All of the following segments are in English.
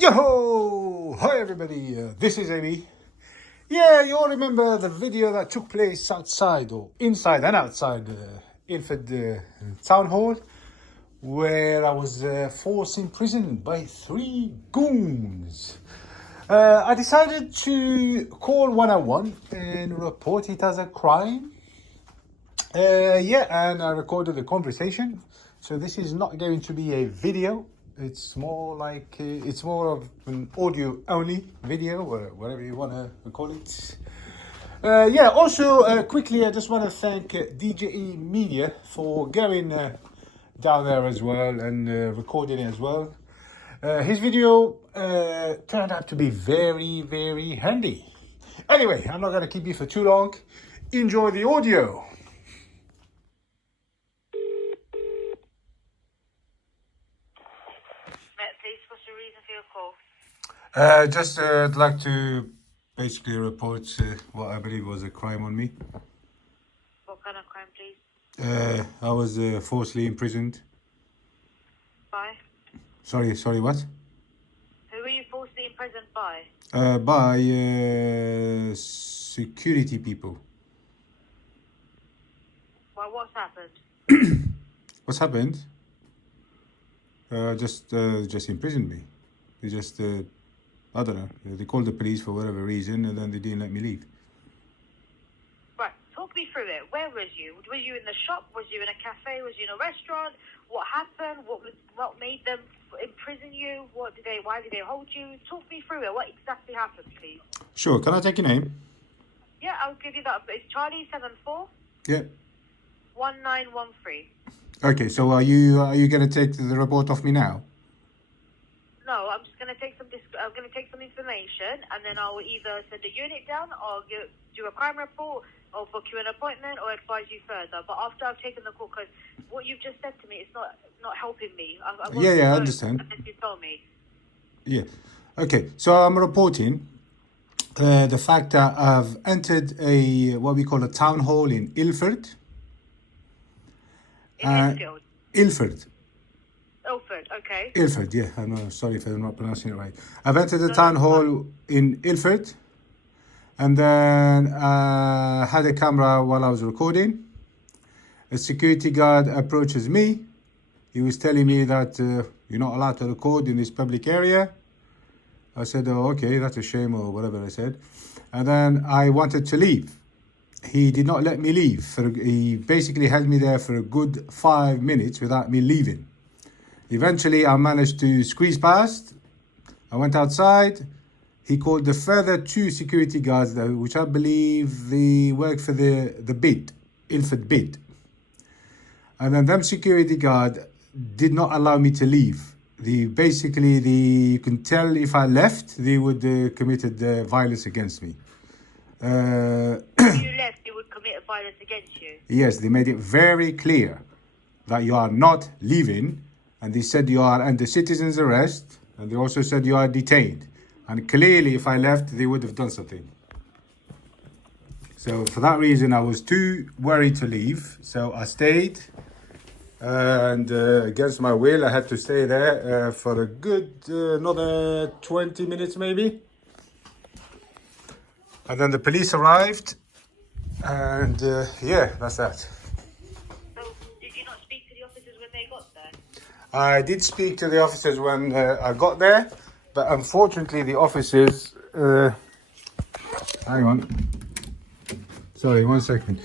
Yo! Hi everybody, this is Amy. Yeah, you all remember the video that took place outside, or inside and outside Ilford Town Hall, where I was forced imprisoned by 3 goons. I decided to call 101 and report it as a crime. And I recorded the conversation. So this is not going to be a video. It's more like, it's more of an audio only video, or whatever you want to call it. Also quickly, I just want to thank DJE Media for going down there as well and recording it as well. His video turned out to be very, very handy. Anyway, I'm not going to keep you for too long. Enjoy the audio. Please, what's the reason for your call? I'd like to basically report what I believe was a crime on me. What kind of crime, please? I was forcibly imprisoned. By? Sorry, what? Who were you forcibly imprisoned by? By security people. Well, what's happened? What's happened? Just imprisoned me. They just, I don't know. They called the police for whatever reason, and then they didn't let me leave. Right, talk me through it. Where was you? Were you in the shop? Was you in a cafe? Was you in a restaurant? What happened? What made them imprison you? Why did they hold you? Talk me through it. What exactly happened, please? Sure. Can I take your name? Yeah, I'll give you that. It's Charlie 74 Yeah. 1913. Okay. So are you gonna take the report off me now? No, I'm just gonna take some information, and then I'll either send a unit down, or do a crime report, or book you an appointment, or advise you further. But after I've taken the call, because what you've just said to me is not helping me. I understand. Unless you tell me. Yeah. Okay. So I'm reporting the fact that I've entered what we call a town hall in Ilford. In Enfield. Ilford. Ilford, okay. Ilford, yeah. I'm sorry if I'm not pronouncing it right. I've entered the town hall in Ilford, and then had a camera while I was recording. A security guard approaches me. He was telling me that you're not allowed to record in this public area. I said, oh, okay, that's a shame, or whatever I said. And then I wanted to leave. He did not let me leave. He basically held me there for a good 5 minutes without me leaving. Eventually, I managed to squeeze past. I went outside. He called the further 2 security guards, which I believe they work for the bid, Ilford bid. And then them security guard did not allow me to leave. You can tell if I left, they would committed violence against me. If you left, they would commit violence against you. Yes, they made it very clear that you are not leaving. And they said you are under citizen's arrest, and they also said you are detained. And clearly, if I left, they would have done something. So for that reason, I was too worried to leave. So I stayed, and against my will, I had to stay there for a good another 20 minutes maybe. And then the police arrived, and that's that. I did speak to the officers when I got there, but unfortunately the officers... hang on. Sorry, 1 second.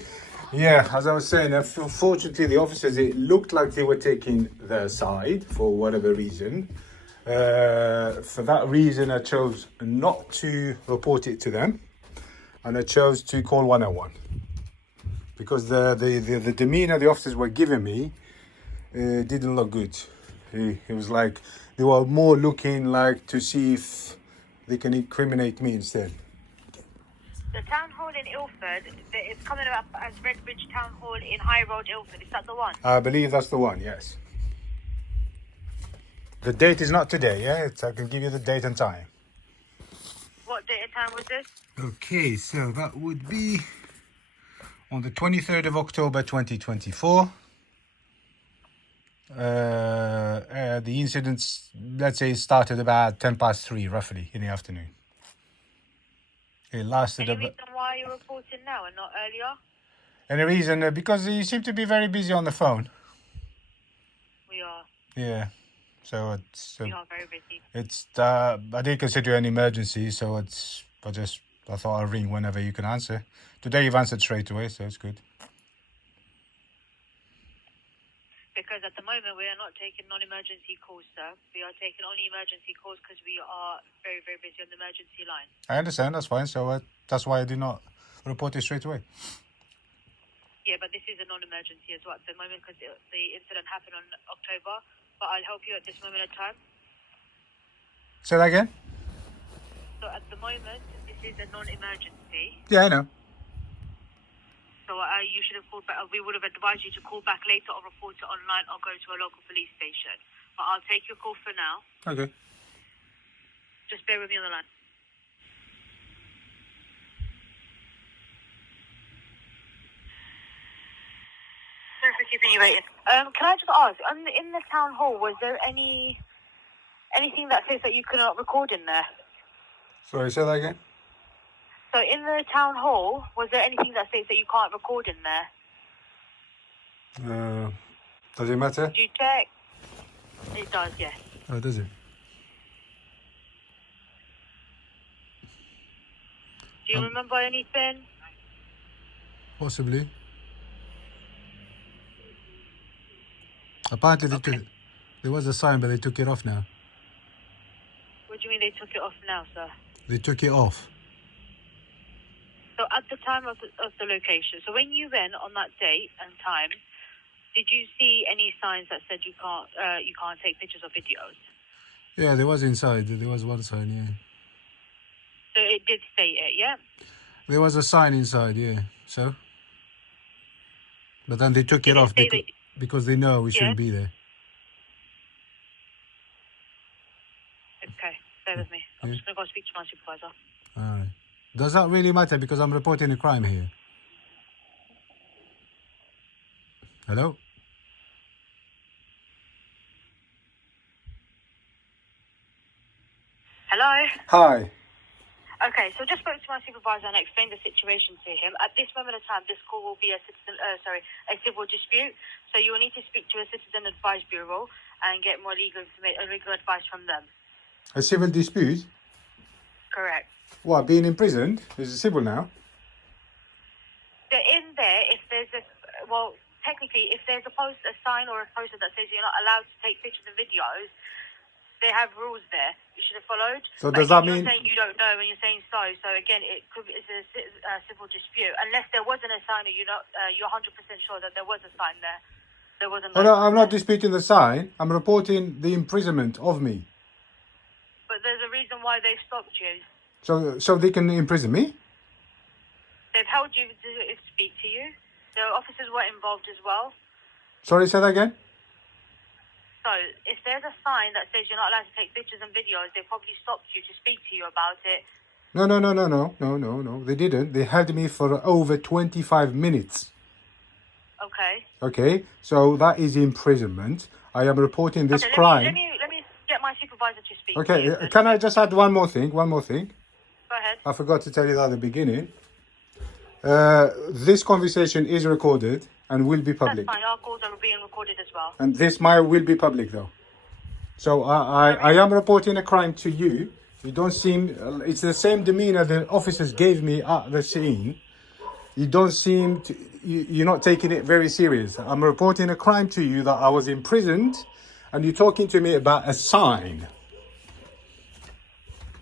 Yeah, as I was saying, unfortunately the officers, it looked like they were taking their side for whatever reason. For that reason, I chose not to report it to them, and I chose to call 101. Because the demeanor the officers were giving me didn't look good. It was like they were more looking like to see if they can incriminate me instead. The town hall in Ilford, it's coming up as Redbridge Town Hall in High Road, Ilford. Is that the one? I believe that's the one, yes. The date is not today, yeah? I can give you the date and time. What date and time was this? Okay, so that would be on the 23rd of October 2024. The incidents, let's say, started about 3:10 roughly in the afternoon. It lasted Any about. reason why you're reporting now and not earlier? Any reason? Because you seem to be very busy on the phone. We are. Yeah. So We are very busy. I didn't consider it an emergency, so I thought I'll ring whenever you can answer. Today you've answered straight away, so it's good. Because at the moment we are not taking non-emergency calls, sir. We are taking only emergency calls because we are very, very busy on the emergency line. I understand, that's fine. So that's why I did not report it straight away. Yeah, but this is a non-emergency as well at the moment because the incident happened on October. But I'll help you at this moment in time. Say that again? So at the moment, this is a non-emergency. Yeah, I know. So you should have called back. We would have advised you to call back later or report it online or go to a local police station. But I'll take your call for now. Okay. Just bear with me on the line. Sorry for keeping you waiting. Can I just ask, in the town hall, was there anything that says that you cannot record in there? Sorry, say that again? So in the town hall, was there anything that says that you can't record in there? Does it matter? Did you check? It does, yes. Oh, does it? Do you remember anything? Possibly. Apparently there was a sign, but they took it off now. What do you mean they took it off now, sir? They took it off. So at the time of the location, so when you went on that date and time, did you see any signs that said you can't take pictures or videos? Yeah, there was inside. There was one sign, yeah. So it did state it, yeah? There was a sign inside, yeah. So? But then they took it off because they know we shouldn't be there. Okay, bear with me. I'm just going to go speak to my supervisor. All right. Does that really matter? Because I'm reporting a crime here. Hello? Hello? Hi. Okay, so just spoke to my supervisor and explained the situation to him. At this moment in time, this call will be a civil dispute. So you will need to speak to a citizen advice bureau and get more legal advice from them. A civil dispute? Correct. What, being imprisoned? Is it civil now? So in there, if there's technically, if there's a sign or a poster that says you're not allowed to take pictures and videos, they have rules there. You should have followed. So does that mean... You're saying you don't know and you're saying so. So again, it's a civil dispute. Unless there wasn't a sign or you're 100% sure that there was a sign there. There wasn't. Oh, no, I'm not disputing the sign. I'm reporting the imprisonment of me. But there's a reason why they've stopped you. So they can imprison me? They've held you to speak to you. The officers were involved as well. Sorry, say that again? So, if there's a sign that says you're not allowed to take pictures and videos, they probably stopped you to speak to you about it. No. They didn't. They held me for over 25 minutes. Okay. Okay, so that is imprisonment. I am reporting this crime. Let me get my supervisor to speak. Okay, to you. can I just add one more thing? Go ahead. I forgot to tell you that at the beginning. This conversation is recorded and will be public. That's fine. Our calls are being recorded as well. And this will be public though. So I am reporting a crime to you. You don't seem... it's the same demeanor the officers gave me at the scene. You don't seem to... You're not taking it very serious. I'm reporting a crime to you that I was imprisoned and you're talking to me about a sign.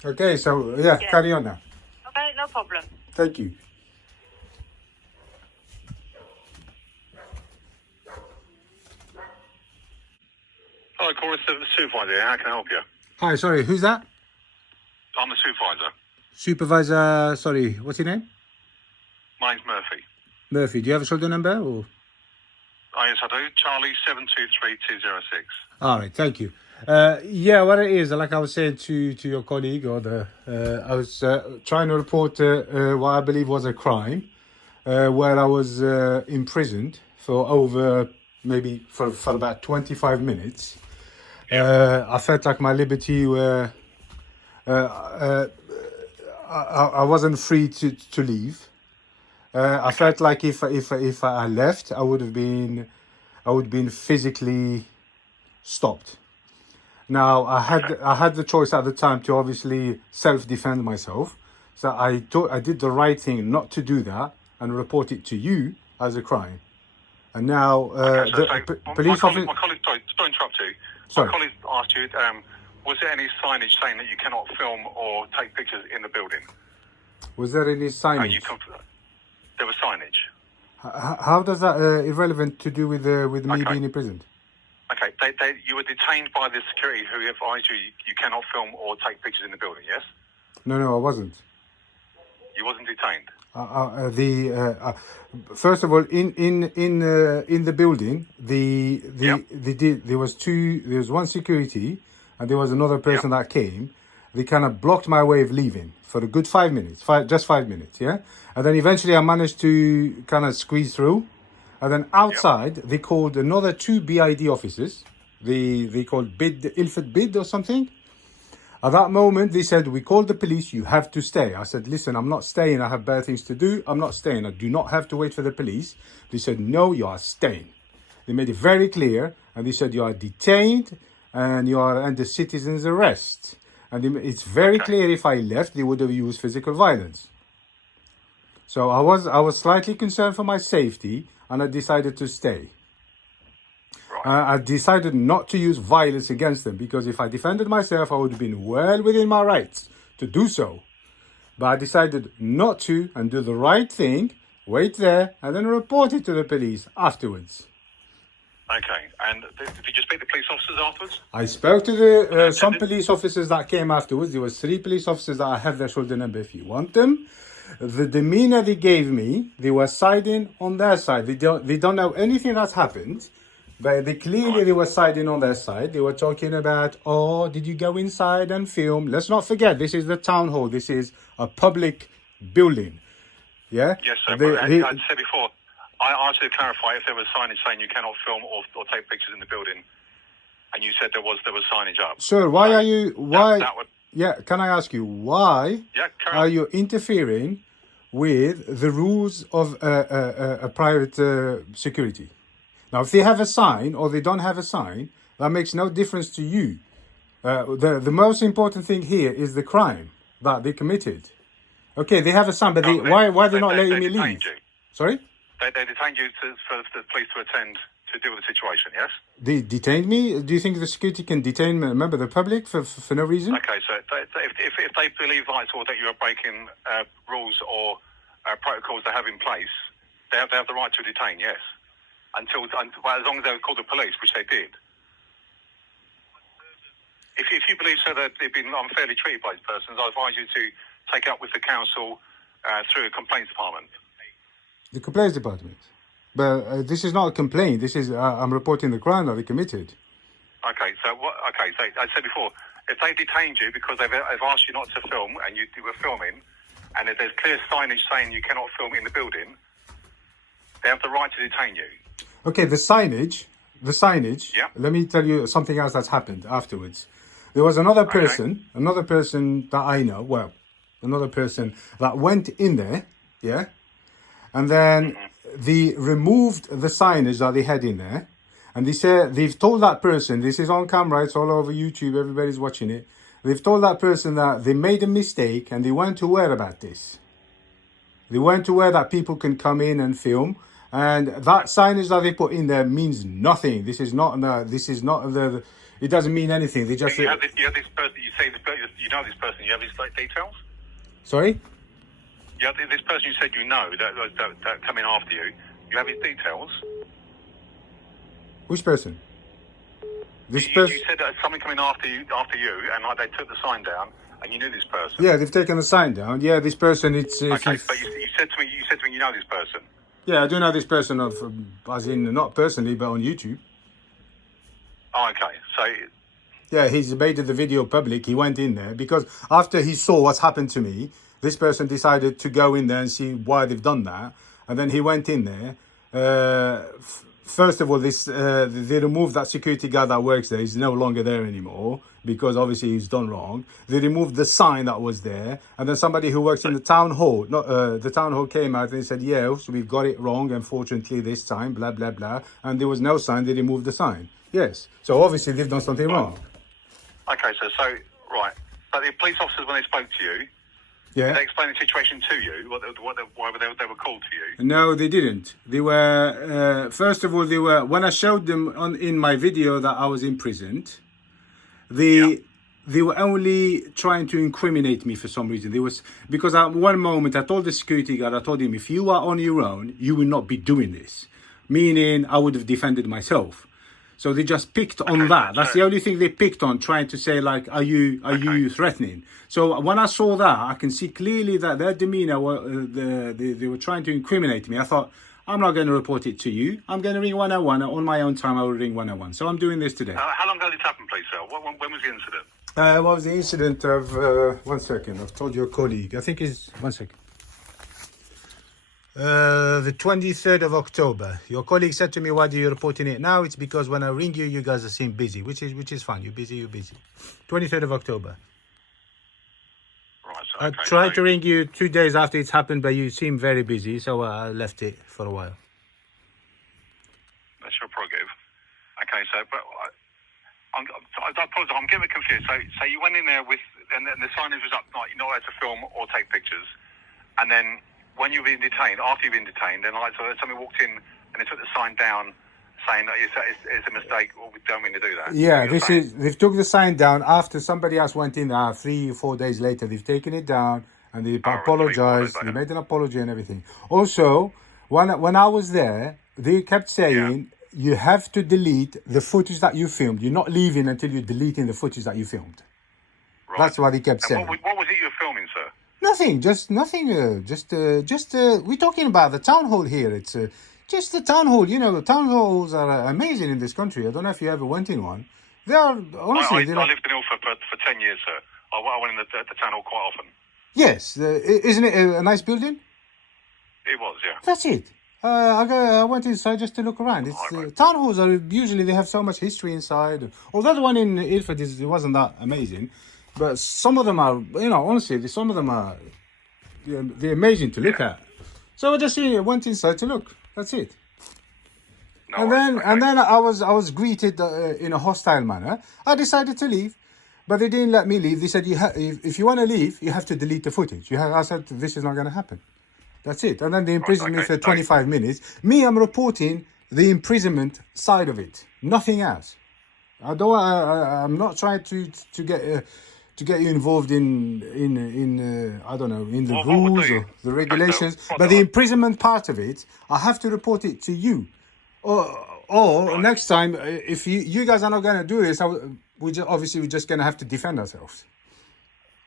Okay, so yeah. Carry on now. Okay, no problem. Thank you. Hi, Corey, the supervisor here. How can I help you? Hi, sorry, who's that? I'm the supervisor. Supervisor, sorry, what's your name? My name's Murphy. Murphy, do you have a shoulder number? Or? Oh, yes, I do. Charlie 723206. All right, thank you. Yeah, what it is, like I was saying to your colleague, I was trying to report what I believe was a crime, where I was imprisoned for over maybe for about 25 minutes. I felt like my liberty were. I wasn't free to leave. I felt like if I left, I would have been physically stopped. Now I had the choice at the time to obviously self-defend myself. So I did the right thing not to do that and report it to you as a crime. And now police officer. My colleague, sorry to interrupt you. Sorry. My colleague asked you, was there any signage saying that you cannot film or take pictures in the building? Was there any signage? There was signage. How does that irrelevant to do with me being imprisoned? Okay, you were detained by the security who advised you cannot film or take pictures in the building, yes? No, I wasn't. You wasn't detained? First of all, in the building, there was one security, and there was another person that came. They kind of blocked my way of leaving for a good 5 minutes, just 5 minutes, yeah. And then eventually, I managed to kind of squeeze through. And then outside, they called another 2 BID officers. They called Ilford bid or something. At that moment, they said, we called the police, you have to stay. I said, listen, I'm not staying. I have better things to do. I'm not staying. I do not have to wait for the police. They said, no, you are staying. They made it very clear. And they said, you are detained and you are under citizen's arrest. And it's very clear if I left, they would have used physical violence. So I was slightly concerned for my safety and I decided to stay. I decided not to use violence against them because if I defended myself, I would have been well within my rights to do so. But I decided not to and do the right thing, wait there, and then report it to the police afterwards. Okay, and did you speak to police officers afterwards? I spoke to some police officers that came afterwards. There was 3 police officers that I have their shoulder number if you want them. The demeanor they gave me, they were siding on their side. They don't know anything that's happened. But they were siding on their side. They were talking about, oh, did you go inside and film? Let's not forget, this is the town hall. This is a public building. Yeah? Yes, sir. I said before, I asked you to clarify if there was signage saying you cannot film or take pictures in the building. And you said there was signage up. Sir, can I ask you, why are you interfering with the rules of a private security? Now, if they have a sign or they don't have a sign, that makes no difference to you. The most important thing here is the crime that they committed. Okay, they have a sign, but why are they not letting me leave? Sorry? They detained you for the police to attend to deal with the situation, yes? They detained me? Do you think the security can detain a member of the public for no reason? Okay, so if they believe that you are breaking rules or protocols they have in place, they have the right to detain, yes. As long as they call the police, which they did. If you believe so that they've been unfairly treated by these persons, I advise you to take up with the council through a complaints department. The complaints department? But this is not a complaint. This is I'm reporting the crime that they committed. Okay, so I said before, if they detained you because they've asked you not to film and you were filming, and if there's clear signage saying you cannot film in the building, they have the right to detain you. Okay, the signage. Yeah. Let me tell you something else that's happened afterwards. There was another person that I know, another person that went in there, yeah? And then they removed the signage that they had in there. And they've told that person, this is on camera, it's all over YouTube, everybody's watching it. They've told that person that they made a mistake and they weren't aware about this. They weren't aware that people can come in and film. And that signage that they put in there means nothing. It doesn't mean anything. They just... You have this person, you know this person, you have his details? Sorry? You have this person you said you know that coming after you. You have his details? Which person? You said that something coming after you, and they took the sign down, and you knew this person. Yeah, they've taken the sign down. Yeah, this person, it's... Okay, but you said to me you know this person. Yeah, I do know this person as in not personally, but on YouTube. Oh, okay. So... Yeah, he's made the video public. He went in there because after he saw what's happened to me, this person decided to go in there and see why they've done that. And then he went in there first of all, they removed that security guard that works there. He's no longer there anymore because obviously he's done wrong. They removed the sign that was there, and then somebody who works in the town hall, the town hall came out and they said, yeah, so we've got it wrong, unfortunately, this time, blah, blah, blah. And there was no sign, they removed the sign. Yes. So obviously they've done something wrong. Okay, so right. But the police officers, when they spoke to you, Yeah. did they explain the situation to you? Why they were called to you? No, they didn't. They were, first of all, when I showed them in my video that I was imprisoned, they were only trying to incriminate me for some reason. Because at one moment I told the security guard, I told him, if you are on your own, you will not be doing this. Meaning I would have defended myself. So they just picked on that. That's the only thing they picked on, trying to say like, are you threatening? So when I saw that, I can see clearly that their demeanor, they were trying to incriminate me. I thought, I'm not going to report it to you. I'm going to ring 101. On my own time, I will ring 101. So I'm doing this today. How long ago did this happen, please, sir? When was the incident? What was the incident of, 1 second, I've told your colleague. I think it's, 1 second. The 23rd of October. Your colleague said to me, why do you reporting it now? It's because when I ring you, you guys seem busy, which is fine. You're busy. 23rd of October. Right, so, I tried to ring you 2 days after it's happened, but you seem very busy, so I left it for a while. That's your prerogative. Okay, so, but I apologize, I'm getting confused. So you went in there and the signage was up, like, you're not allowed to film or take pictures, and then when you've been detained, after you've been detained, then like, so somebody walked in and they took the sign down saying that it's a mistake, or we don't mean to do that. Yeah, they've took the sign down after somebody else went in there 3 or 4 days later. They've taken it down and they apologized. They made an apology and everything. Also, when I was there, they kept saying, you have to delete the footage that you filmed. You're not leaving until you're deleting the footage that you filmed. Right. That's what he kept saying. What was it you were filming, sir? Nothing, just nothing. We're talking about the town hall here. It's just the town hall. You know, the town halls are amazing in this country. I don't know if you ever went in one. They are honestly. I lived in Ilford for 10 years, sir. I went in the town hall quite often. Yes, isn't it a nice building? It was, yeah. That's it. I went inside just to look around. It's town halls are usually, they have so much history inside. Although the one in Ilford it wasn't that amazing. But some of them are, you know, honestly, some of them are, they're amazing to look at. So I just went inside to look. That's it. No, and then I was greeted in a hostile manner. I decided to leave, but they didn't let me leave. They said, if you want to leave, you have to delete the footage. I said, this is not going to happen. That's it. And then they imprisoned me for 25 minutes. Me, I'm reporting the imprisonment side of it, nothing else. I'm not trying to get you involved in I don't know, in the rules or the regulations, but the imprisonment part of it, I have to report it to you. Or next time, if you guys are not going to do this, we're just going to have to defend ourselves.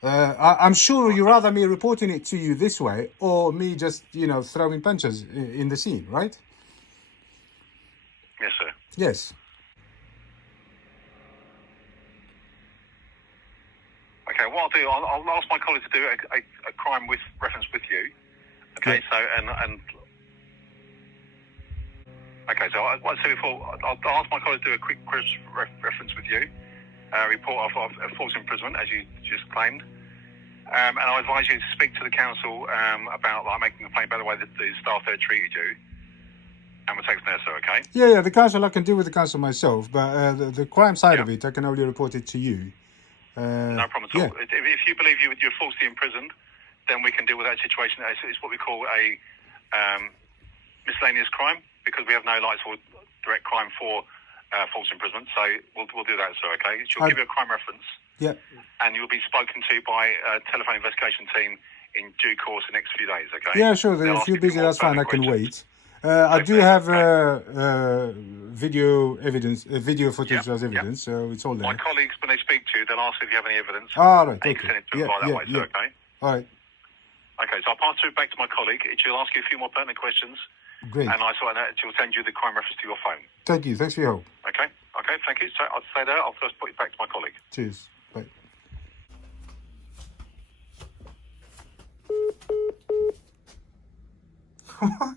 I'm sure you'd rather me reporting it to you this way or me just, throwing punches in the scene, right? Yes, sir. Yes. Okay, what I'll do, I'll ask my colleague to do a crime with reference with you. Okay, so okay, so what I said before, I'll ask my colleague to do a quick reference with you, report of false imprisonment, as you just claimed, and I advise you to speak to the council about making a complaint about the way that the staff there treated you, and we'll take from there, sir. Okay? Yeah, the council I can deal with the council myself, but the crime side of it, I can only report it to you. No problem at all. If you believe you're falsely imprisoned, then we can deal with that situation. It's what we call a miscellaneous crime, because we have no lights or direct crime for false imprisonment. So we'll do that, sir. Okay? She'll give you a crime reference. Yeah. And you'll be spoken to by a telephone investigation team in due course the next few days. Okay? Yeah, sure. If you're busy, that's fine. I can wait. I do have video footage as evidence, so it's all there. My colleagues, when they speak to you, they'll ask if you have any evidence. Right. Okay. You can send it to them that way, sir, okay? All right. Okay, so I'll pass it back to my colleague. She'll ask you a few more pertinent questions. Great. And she'll send you the crime reference to your phone. Thank you. Thanks for your help. Okay, thank you. So I'll stay there. I'll first put it back to my colleague. Cheers. Bye. What?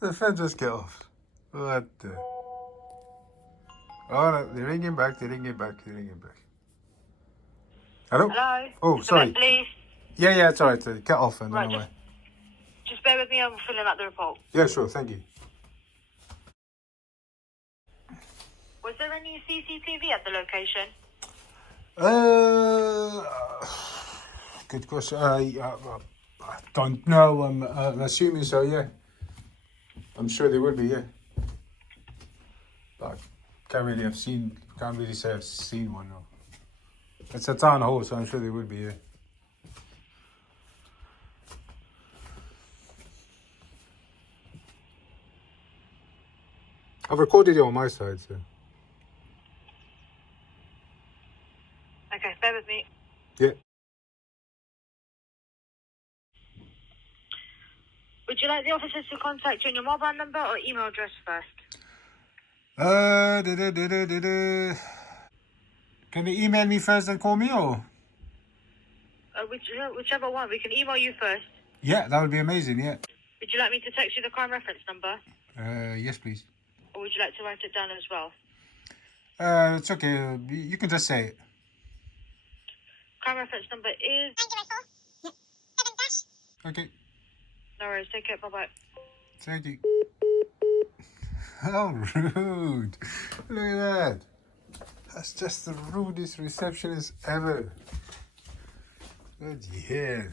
The Fed just get off. What the? Oh, no, they're ringing back. Hello? Hello? Oh, sorry. Police. Yeah, it's alright. Cut off. I don't Right, know why. just bear with me, I'm filling out the report. Yeah, sure. Thank you. Was there any CCTV at the location? Good question. I don't know. I'm assuming so. Yeah. I'm sure there will be. Yeah. But can't really say I've seen one. No. It's a town hall, so I'm sure there will be. Yeah. I've recorded it on my side, so. Okay, bear with me. Yeah. Would you like the officers to contact you on your mobile number or email address first? Can they email me first and call me, or? Whichever one. We can email you first. Yeah, that would be amazing. Yeah. Would you like me to text you the crime reference number? Yes, please. Or would you like to write it down as well? It's okay. You can just say it. Crime reference number is... Okay. No worries, take care, bye-bye. Thank you. How rude. Look at that. That's just the rudest receptionist ever. Bloody hell.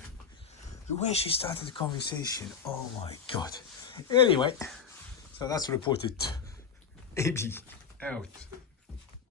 The way she started the conversation. Oh my God. Anyway, so that's reported. 80 out.